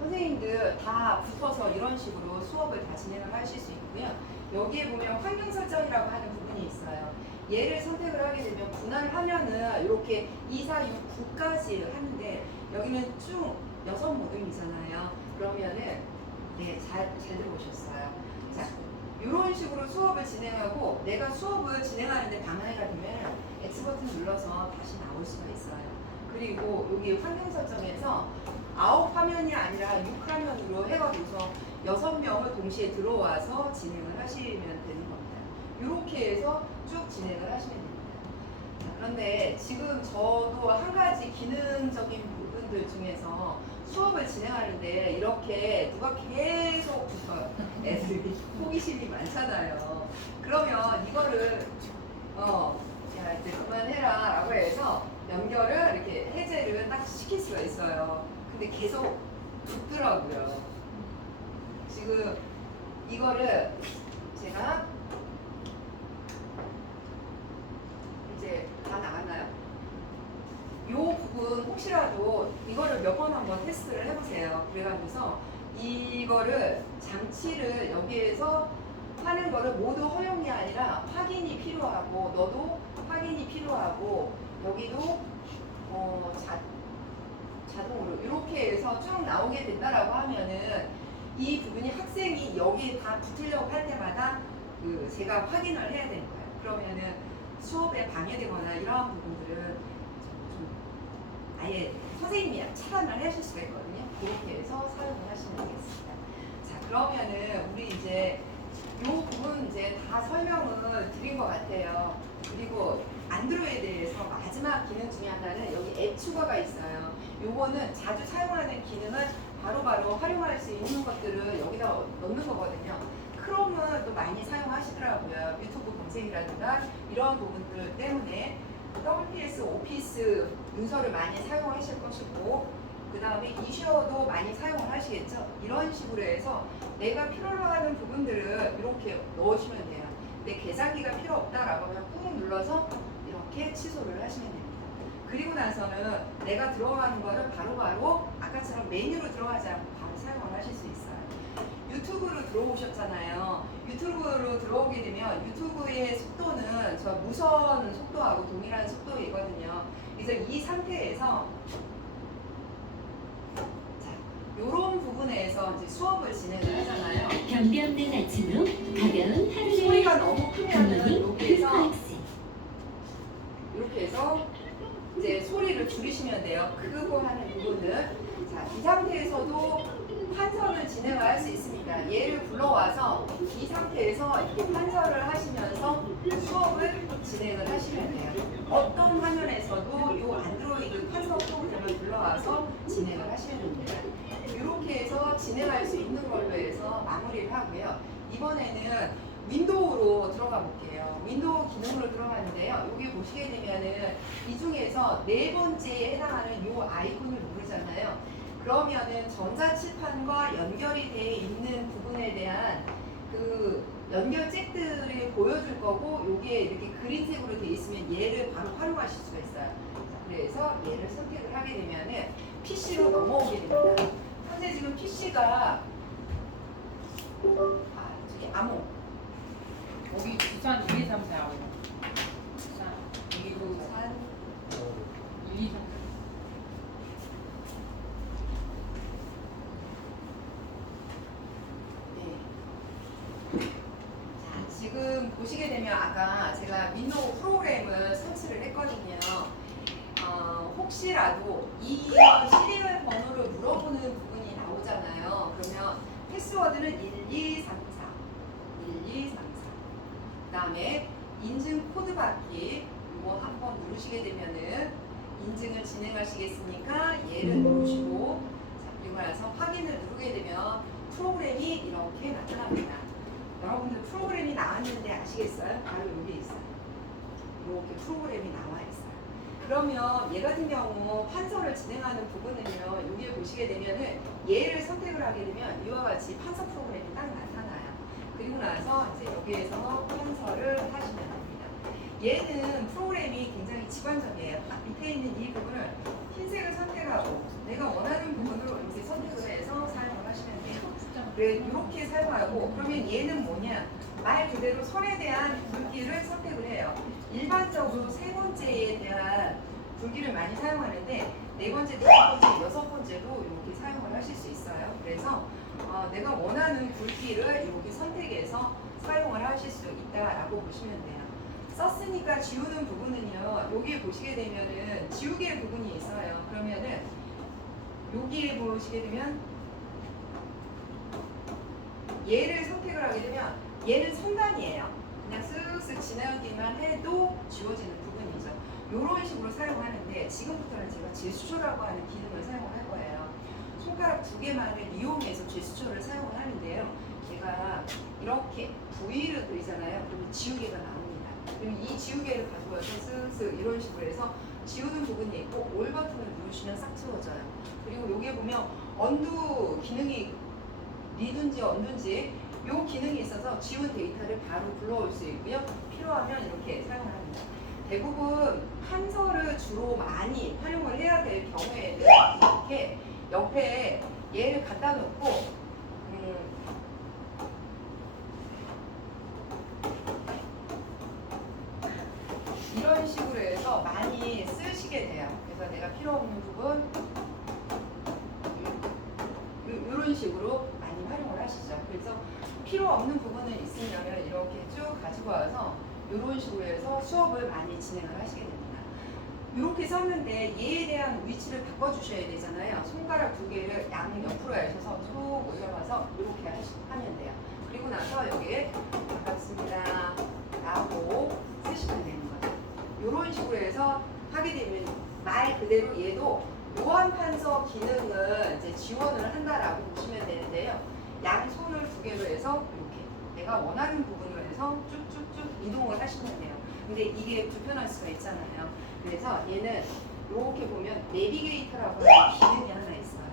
선생님들 다 붙어서 이런 식으로 수업을 다 진행을 하실 수 있고요. 여기에 보면 환경 설정이라고 하는 부분이 있어요. 얘를 선택을 하게 되면 분할을 하면은 이렇게 2, 4, 6, 9까지 하는데 여기는 쭉 6모둠이잖아요. 그러면은 네, 잘 들어오셨어요. 자, 이런 식으로 수업을 진행하고 내가 수업을 진행하는데 방해가 되면 X 버튼 눌러서 다시 나올 수가 있어요. 그리고 여기 환경 설정에서 9화면이 아니라 6화면으로 해가지고서 6명을 동시에 들어와서 진행을 하시면 되는 겁니다. 이렇게 해서 쭉 진행을 하시면 됩니다. 그런데 지금 저도 한 가지 기능적인 부분들 중에서 수업을 진행하는데 이렇게 누가 계속 붙어요. 애들이 호기심이 많잖아요. 그러면 이거를 야 이제 그만해라 라고 해서 연결을 이렇게 해제를 딱 시킬 수가 있어요. 근데 계속 붙더라고요. 지금 이거를 제가 이제 다 나갔나요? 요 부분 혹시라도 이거를 몇 번 한번 테스트를 해보세요. 그래가지고서 이거를 장치를 여기에서 하는 거를 모두 허용이 아니라 확인이 필요하고 너도 확인이 필요하고 여기도 자동으로 이렇게 해서 쭉 나오게 된다라고 하면은 이 부분이 학생이 여기에 다 붙으려고 할 때마다 제가 확인을 해야 되는 거예요. 그러면은 수업에 방해되거나 이러한 부분들은 좀 아예 선생님이 차단을 하실 수가 있거든요. 그렇게 해서 사용을 하시면 되겠습니다. 자, 그러면은 우리 이제 이 부분 이제 다 설명을 드린 것 같아요. 그리고 안드로이드에서 마지막 기능 중에 하나는 여기 앱 추가가 있어요. 요거는 자주 사용하는 기능을 바로바로 활용할 수 있는 것들을 여기다 넣는 거거든요. 크롬은 또 많이 사용하시더라고요. 유튜브 검색이라든가 이러한 부분들 때문에 WPS 오피스 문서를 많이 사용하실 것이고 그 다음에 이슈어도 많이 사용을 하시겠죠. 이런 식으로 해서 내가 필요로 하는 부분들을 이렇게 넣으시면 돼요. 내 계산기가 필요 없다라고 하면 꾹 눌러서 이렇게 취소를 하시면 됩니다. 그리고 나서는 내가 들어가는 거를 바로바로 아까처럼 메뉴로 들어가지 않고 바로 사용을 하실 수 있어요. 유튜브로 들어오셨잖아요. 유튜브로 들어오게 되면 유튜브의 속도는 저 무선 속도하고 동일한 속도이거든요. 그래서 이 상태에서 이런 부분에서 이제 수업을 진행을 하잖아요. 변비 없는 아침으로 가벼운 하루를 소리가 너무 크면은 굿모닝 여기에서 빅박스. 이렇게 해서 이제 소리를 줄이시면 돼요. 크고 하는 부분을. 자, 이 상태에서도 판서를 진행을 할 수 있습니다. 얘를 불러와서 이 상태에서 이렇게 판서를 하시면서 수업을 진행을 하시면 돼요. 어떤 화면에서도 이 안드로이드 판서 프로그램을 불러와서 진행을 하시면 됩니다. 이렇게 해서 진행할 수 있는 걸로 해서 마무리를 하고요. 이번에는 윈도우로 들어가 볼게요. 윈도우 기능으로 들어가는데요. 여기 보시게 되면은 이 중에서 네 번째에 해당하는 이 아이콘을 누르잖아요. 그러면은 전자칠판과 연결이 되어 있는 부분에 대한 그 연결 잭들을 보여줄 거고 여기에 이렇게 그린색으로 되어 있으면 얘를 바로 활용하실 수가 있어요. 자, 그래서 얘를 선택을 하게 되면은 PC로 넘어오게 됩니다. 현재 지금 PC가 저기 암호 거기 부산 1, 2, 3, 4 하고 부산 1, 2, 3, 부산 1, 2, 3, 자, 지금 보시게 되면 아까 제가 윈도우 프로그램을 설치를 했거든요. 혹시라도 이 시리얼 번호를 물어보는 부분이 나오잖아요. 그러면 패스워드는 1234, 1234. 그 다음에 인증 코드 받기 이거 한번 누르시게 되면은 인증을 진행하시겠으니까 얘를 누르시고 자, 그리고 나서 확인을 누르게 되면 프로그램이 이렇게 나타납니다. 여러분들 프로그램이 나왔는데 아시겠어요? 바로 여기 있어요. 이렇게 프로그램이 나와 있어요. 그러면 얘 같은 경우 판서를 진행하는 부분은요. 여기에 보시게 되면은 얘를 선택을 하게 되면 이와 같이 판서 프로그램이 딱 나타나요. 그리고 나서 이제 여기에서 판서를 하시면 됩니다. 얘는 프로그램이 굉장히 직관적이에요. 밑에 있는 이 부분을 흰색을 선택하고 내가 원하는 부분으로 이렇게 선택을 해서 사용을 하시면 돼요. 그래 이렇게 사용하고 그러면 얘는 뭐냐? 말 그대로 선에 대한 굵기를 선택을 해요. 일반적으로 세 번째에 대한 굵기를 많이 사용하는데 네 번째, 다섯 번째, 여섯 번째도 이렇게 사용을 하실 수 있어요. 그래서 내가 원하는 굵기를 이렇게 선택해서 사용을 하실 수 있다라고 보시면 돼요. 썼으니까 지우는 부분은요. 여기에 보시게 되면은 지우개 부분이 있어요. 그러면은 여기에 보시게 되면 얘를 선택을 하게 되면 얘는 선단이에요. 그냥 쓱쓱 지나가기만 해도 지워지는 부분이죠. 이런 식으로 사용하는데 지금부터는 제가 제스처라고 하는 기능을 사용할 거예요. 손가락 2개만을 이용해서 제스처를 사용을 하는데요. 제가 이렇게 V를 그리잖아요. 그러면 지우개가 나옵니다. 그럼 이 지우개를 가져와서 슥슥 이런 식으로 해서 지우는 부분이 있고 올 버튼을 누르시면 싹 지워져요. 그리고 여기에 보면 언두 기능이 리든지 언두인지 요 기능이 있어서 지운 데이터를 바로 불러올 수 있고요. 필요하면 이렇게 사용을 합니다. 대부분 판서를 주로 많이 활용을 해야 될 경우에는 이렇게 옆에 얘를 갖다 놓고 이런 식으로 해서 많이 쓰시게 돼요. 그래서 내가 필요 없는 부분 이런 식으로 많이 활용을 하시죠. 그래서 필요 없는 부분은 있으면 이렇게 쭉 가지고 와서 이런 식으로 해서 수업을 많이 진행을 하시게 됩니다. 이렇게 썼는데 얘에 대한 위치를 바꿔주셔야 되잖아요. 손가락 2개를 양 옆으로 하셔서 쭉 올려가서 이렇게 하면 돼요. 그리고 나서 여기에 반갑습니다 라고 쓰시면 되는 거죠. 이런 식으로 해서 하게 되면 말 그대로 얘도 요한 판서 기능을 이제 지원을 한다라고 보시면 되는데요. 양손을 2개로 해서 이렇게 내가 원하는 부분으로 해서 쭉쭉쭉 이동을 하시면 돼요. 근데 이게 불편할 수가 있잖아요. 그래서 얘는 이렇게 보면 내비게이터라고 하는 기능이 하나 있어요.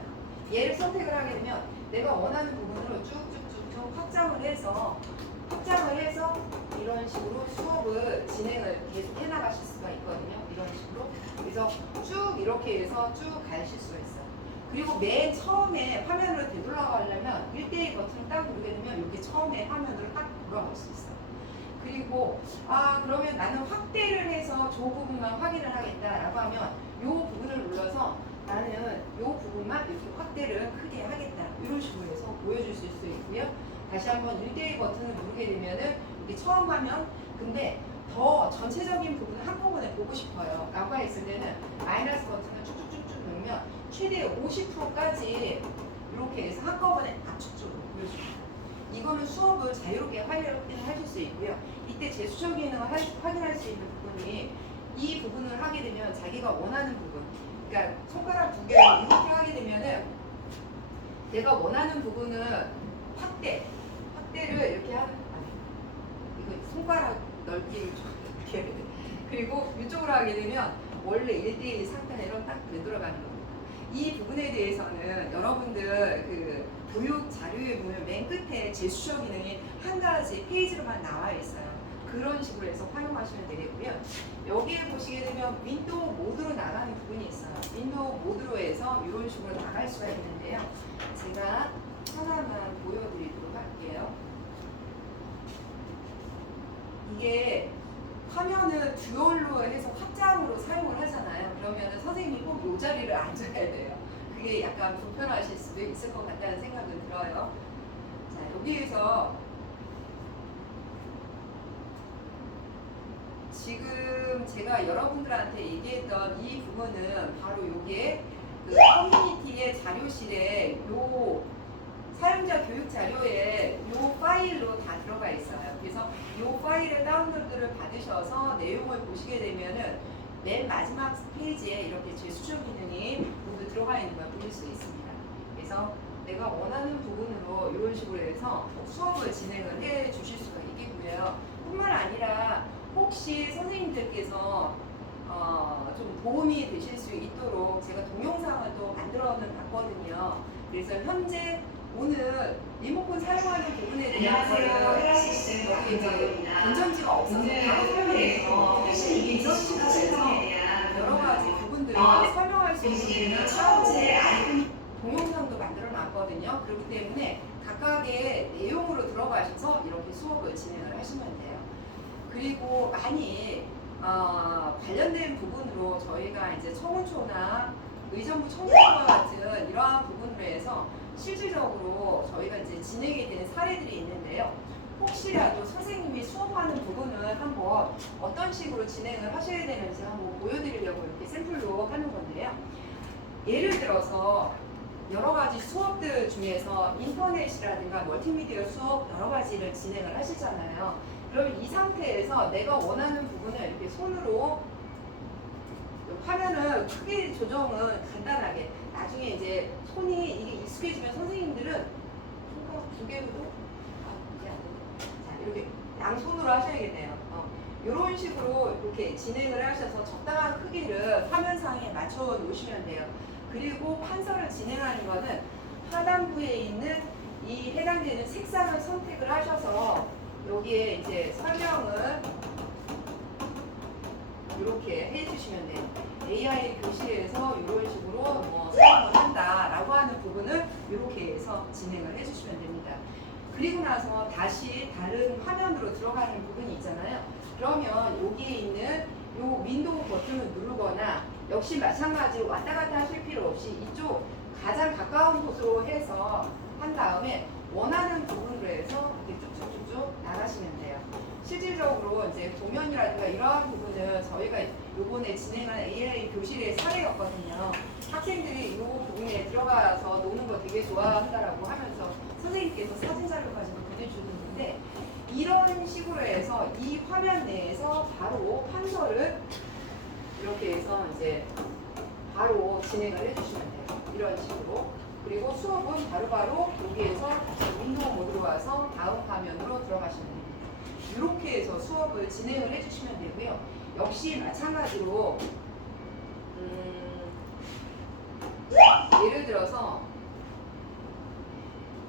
얘를 선택을 하게 되면 내가 원하는 부분으로 쭉쭉쭉쭉 확장을 해서 이런 식으로 수업을 진행을 계속 해나가실 수가 있거든요. 이런 식으로. 그래서 쭉 이렇게 해서 쭉 가실 수가 있어요. 그리고 맨 처음에 화면으로 되돌아가려면 1대1 버튼을 딱 누르게 되면 이렇게 처음에 화면으로 딱 돌아갈 수 있어요. 그리고 그러면 나는 확대를 해서 저 부분만 확인을 하겠다라고 하면 이 부분을 눌러서 나는 이 부분만 이렇게 확대를 크게 하겠다 이런 식으로 해서 보여주실 수 있고요. 다시 한번 1대1 버튼을 누르게 되면은 이게 처음 화면 근데 더 전체적인 부분을 한꺼번에 보고 싶어요 라고 했을 때는 마이너스 버튼을 쭉쭉쭉쭉 누르면 최대 50%까지 이렇게 해서 한꺼번에 압축적으로 보여줍니다. 이거는 수업을 자유롭게 확인하실 수 있고요. 이때 제스처 기능을 확인할 수 있는 부분이 이 부분을 하게 되면 자기가 원하는 부분 그러니까 손가락 2개를 이렇게 하게 되면은 내가 원하는 부분은 확대를 이렇게 이거 손가락 넓기를 좀 이렇게 해야 돼. 그리고 이쪽으로 하게 되면 원래 1대1 상태로 딱 되돌아가는 겁니다. 이 부분에 대해서는 여러분들 그 교육 자료에 보면 맨 끝에 제스처 기능이 한 가지 페이지로만 나와 있어요. 그런 식으로 해서 활용하시면 되겠고요. 여기에 보시게 되면 윈도우 모드로 나가는 부분이 있어요. 윈도우 모드로 해서 이런 식으로 나갈 수가 있는데요. 제가 하나만 보여드리도록 할게요. 이게 화면을 듀얼로 해서 확장으로 사용을 하잖아요. 그러면 선생님이 꼭 이 자리를 앉아야 돼요. 그게 약간 불편하실 수도 있을 것 같다는 생각은 들어요. 자, 여기에서 지금 제가 여러분들한테 얘기했던 이 부분은 바로 이게 그 커뮤니티의 자료실에 요 사용자 교육 자료에 요 파일로 다 들어가 있어요. 그래서 요 파일을 다운로드를 받으셔서 내용을 보시게 되면은 맨 마지막 페이지에 이렇게 제스처 기능이 모두 들어가 있는 걸 보실 수 있습니다. 그래서 내가 원하는 부분으로 이런 식으로 해서 수업을 진행을 해 주실 수가 있겠고요. 뿐만 아니라 혹시 선생님들께서 좀 도움이 되실 수 있도록 제가 동영상을 또 만들어는 봤거든요. 그래서 현재 오늘 리모컨 사용하는 부분에 대해서는 여기 이제 건전지가 없어서 바로 설명해서 이런 식으로 해서 여러 가지 부분들을 설명할 수 있는 따로 동영상도 만들어 놨거든요. 그렇기 때문에 각각의 내용으로 들어가셔서 이렇게 수업을 진행을 하시면 돼요. 그리고 많이 관련된 부분으로 저희가 이제 청운초나 의정부 청운초와 같은 이러한 부분으로 해서 실질적으로 저희가 이제 진행이 된 사례들이 있는데요. 혹시라도 선생님이 수업하는 부분을 한번 어떤 식으로 진행을 하셔야 되는지 한번 보여드리려고 이렇게 샘플로 하는 건데요. 예를 들어서 여러 가지 수업들 중에서 인터넷이라든가 멀티미디어 수업 여러 가지를 진행을 하시잖아요. 그러면 이 상태에서 내가 원하는 부분을 이렇게 손으로 화면은 크기 조정은 간단하게 나중에 이제 손이 이게 익숙해지면 선생님들은 손가락 두 개로도 이게 안 돼요. 자, 이렇게 양손으로 하셔야겠네요. 이런 식으로 이렇게 진행을 하셔서 적당한 크기를 화면상에 맞춰 놓으시면 돼요. 그리고 판서를 진행하는 거는 하단부에 있는 이 해당되는 색상을 선택을 하셔서 여기에 이제 설명을 이렇게 해주시면 돼요. AI 교실에서 이런 식으로 뭐 사용을 한다라고 하는 부분을 이렇게 해서 진행을 해주시면 됩니다. 그리고 나서 다시 다른 화면으로 들어가는 부분이 있잖아요. 그러면 여기에 있는 요 윈도우 버튼을 누르거나 역시 마찬가지로 왔다 갔다 하실 필요 없이 이쪽 가장 가까운 곳으로 해서 한 다음에 원하는 부분으로 해서 이렇게 쭉쭉쭉쭉 나가시면 돼요. 실질적으로 이제 공연이라든가 이러한 부분은 저희가 요번에 진행한 AI 교실의 사례였거든요. 학생들이 이 부분에 들어가서 노는 거 되게 좋아한다라고 하면서 선생님께서 사진 자료까지 보내주는데 이런 식으로 해서 이 화면 내에서 바로 판서를 이렇게 해서 이제 바로 진행을 해주시면 돼요. 이런 식으로. 그리고 수업은 바로바로 여기에서 윈도우 모드로 와서 다음 화면으로 들어가시면 됩니다. 이렇게 해서 수업을 진행을 해주시면 되고요. 역시 마찬가지로 예를 들어서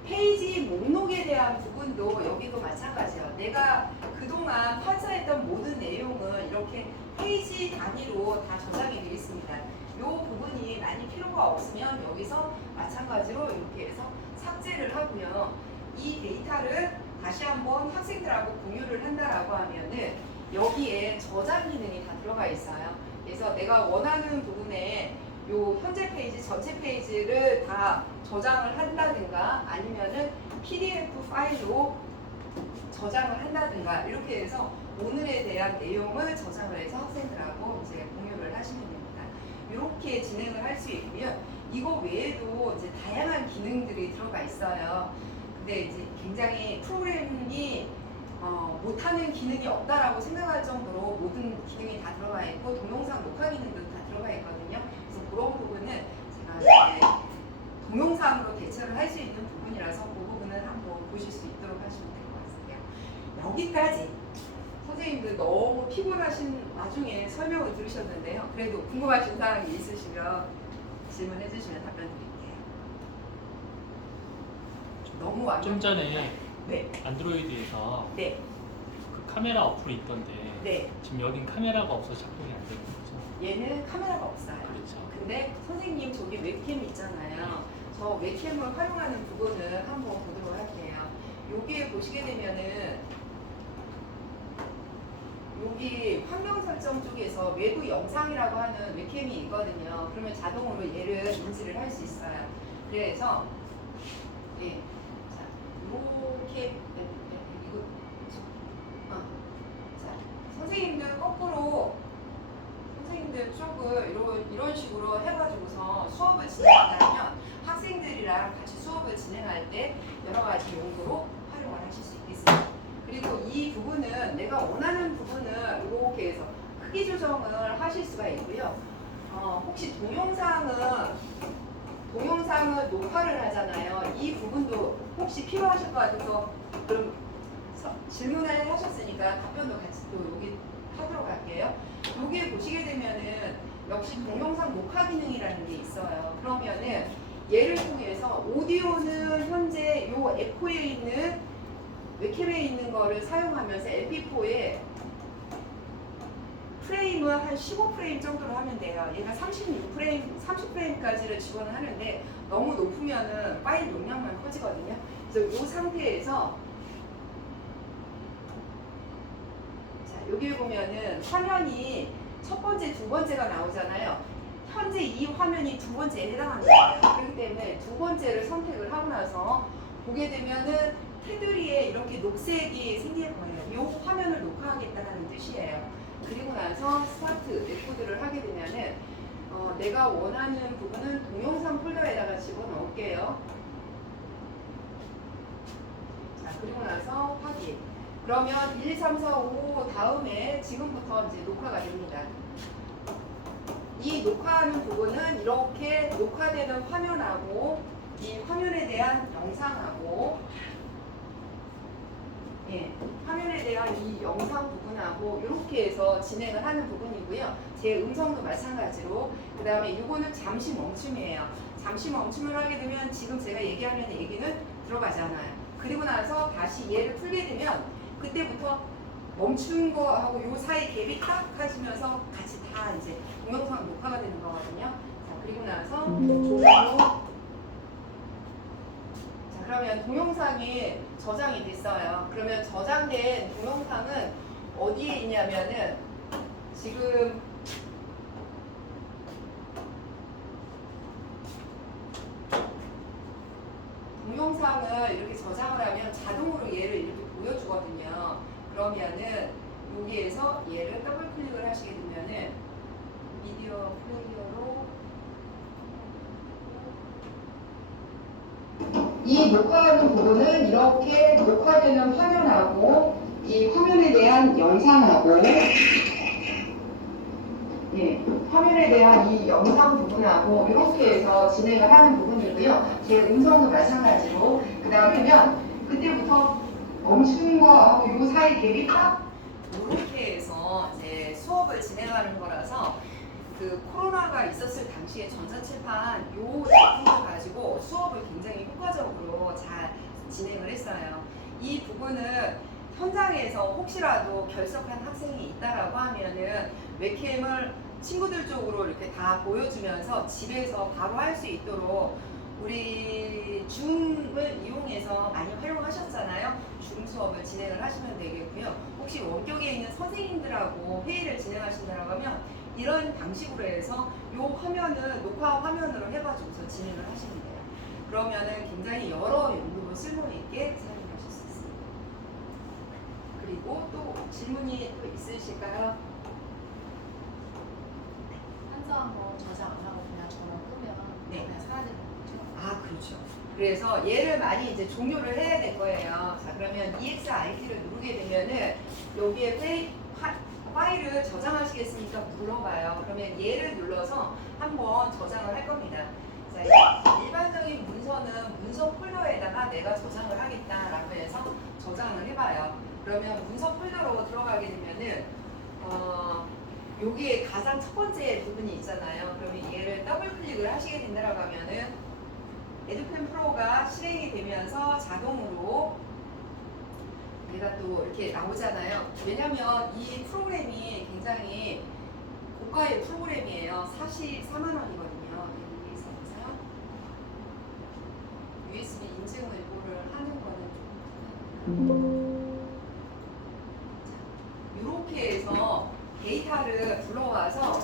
페이지 목록에 대한 부분도 여기도 마찬가지예요. 내가 그동안 판서했던 모든 내용은 이렇게 페이지 단위로 다 저장이 되어 있습니다. 이 부분이 많이 필요가 없으면 여기서 마찬가지로 이렇게 해서 삭제를 하고요. 이 데이터를 다시 한번 학생들하고 공유를 한다라고 하면은 여기에 저장 기능이 다 들어가 있어요. 그래서 내가 원하는 부분에 요 현재 페이지 전체 페이지를 다 저장을 한다든가 아니면은 PDF 파일로 저장을 한다든가 이렇게 해서 오늘에 대한 내용을 저장을 해서 학생들하고 이제 공유를 하시면 됩니다. 이렇게 진행을 할 수 있고요. 이거 외에도 이제 다양한 기능들이 들어가 있어요. 근데 이제 굉장히 프로그램이 못하는 기능이 없다라고 생각할 정도로 모든 기능이 다 들어가 있고 동영상 녹화 기능도 다 들어가 있거든요. 그래서 그런 부분은 제가 이제 동영상으로 대처를 할 수 있는 부분이라서 그 부분은 한번 보실 수 있도록 하시면 될 것 같습니다. 여기까지 선생님들 너무 피곤하신 와중에 설명을 들으셨는데요. 그래도 궁금하신 사항이 있으시면 질문해 주시면 답변 드릴게요. 너무 완벽. 좀 전에 네. 안드로이드에서 네. 그 카메라 어플이 있던데 네. 지금 여긴 카메라가 없어서 작동이 안 되는 거죠? 얘는 카메라가 없어요. 그렇죠. 근데 선생님 저기 웹캠 있잖아요. 저 웹캠을 활용하는 부분을 한번 보도록 할게요. 여기에 보시게 되면은 여기 화면 설정 쪽에서 외부 영상이라고 하는 웹캠이 있거든요. 그러면 자동으로 얘를 인지를 할 수 있어요. 그래서 예, 자 이렇게 이거 자 선생님들 거꾸로 선생님들 쪽을 이런 식으로 해가지고서 수업을 진행한다면 학생들이랑 같이 수업을 진행할 때 여러 가지 용도로 활용을 하실 수 있겠습니다. 그리고 이 부분은 내가 원하는 부분을 이렇게 해서 크기 조정을 하실 수가 있고요. 혹시 동영상을 녹화를 하잖아요. 이 부분도 혹시 필요하실 것 같아서 그럼 질문을 하셨으니까 답변도 같이 또 여기 하도록 할게요. 여기에 보시게 되면은 역시 동영상 녹화 기능이라는 게 있어요. 그러면은 얘를 통해서 오디오는 현재 요 F4에 있는 웹캠에 있는 거를 사용하면서 MP4에 프레임을 한 15프레임 정도로 하면 돼요. 얘가 36프레임, 30프레임까지를 지원을 하는데 너무 높으면은 파일 용량만 커지거든요. 그래서 이 상태에서 자, 여기 보면은 화면이 첫 번째, 두 번째가 나오잖아요. 현재 이 화면이 두 번째에 해당합니다. 그렇기 때문에 두 번째를 선택을 하고 나서 보게 되면은 테두리에 이렇게 녹색이 생길 거예요. 이 화면을 녹화하겠다는 뜻이에요. 그리고 나서 스타트 레코드를 하게 되면은 내가 원하는 부분은 동영상 폴더에다가 집어넣을게요. 자, 그리고 나서 확인. 그러면 1, 2, 3, 4, 5 다음에 지금부터 이제 녹화가 됩니다. 이 녹화하는 부분은 이렇게 녹화되는 화면하고 이 화면에 대한 영상하고 예, 화면에 대한 이 영상 부분하고 이렇게 해서 진행을 하는 부분이고요. 제 음성도 마찬가지로 그 다음에 이거는 잠시 멈춤이에요. 잠시 멈춤을 하게 되면 지금 제가 얘기하는 얘기는 들어가잖아요. 그리고 나서 다시 얘를 풀게 되면 그때부터 멈춘 거하고 요 사이 갭이 딱 하시면서 같이 다 이제 동영상 녹화가 되는 거거든요. 자, 그리고 나서 종료. 자, 그러면 동영상이 저장이 됐어요. 그러면 저장된 동영상은 어디에 있냐면은 지금 동영상을 이렇게 저장을 하면 자동으로 얘를 이렇게 보여주거든요. 그러면은 여기에서 얘를 더블 클릭을 하시게 되면은 미디어 플레이어로 이 녹화하는 부분은 이렇게 녹화되는 화면하고 이 화면에 대한 영상하고 예, 화면에 대한 이 영상 부분하고 이렇게 해서 진행을 하는 부분이고요. 제 음성도 마찬가지로 그 다음에면 그때부터 멈춘 거하고 요 사이 갭이 딱 이렇게 해서 이제 수업을 진행하는 거라서 그 코로나가 있었을 당시에 전자칠판 요 제품을 가지고 수업을 굉장히 효과적으로 잘 진행을 했어요. 이 부분은 현장에서 혹시라도 결석한 학생이 있다라고 하면은 웹캠을 친구들 쪽으로 이렇게 다 보여주면서 집에서 바로 할 수 있도록 우리 줌을 이용해서 많이 활용하셨잖아요. 줌 수업을 진행을 하시면 되겠고요. 혹시 원격에 있는 선생님들하고 회의를 진행하신다고 하면 이런 방식으로 해서 이 화면을 녹화 화면으로 해가지고서 진행을 하시면 돼요. 그러면은 굉장히 여러 용도로 쓸모 있게 사용하실 수 있습니다. 그리고 또 질문이 또 있으실까요? 한성 뭐 저장 안 하고 그냥 저런 끄면 네. 그냥 사라지는 거죠. 아, 그렇죠. 그래서 얘를 많이 이제 종료를 해야 될 거예요. 자, 그러면 EXIT를 누르게 되면은 여기에 파일을 저장하시겠습니까? 물어봐요. 그러면 얘를 눌러서 한번 저장을 할 겁니다. 자, 일반적인 문서는 문서 폴더에다가 내가 저장을 하겠다라고 해서 저장을 해봐요. 그러면 문서 폴더로 들어가게 되면은 여기에 가장 첫 번째 부분이 있잖아요. 그러면 얘를 더블 클릭을 하시게 된다고 하면은 에듀펜 프로가 실행이 되면서 자동으로 얘가 또 이렇게 나오잖아요. 왜냐면 이 프로그램이 굉장히 고가의 프로그램이에요. 44만 원이거든요. 여기에서 USB 인증을 이거를 하는 거는 좀 이렇게 해서 데이터를 불러와서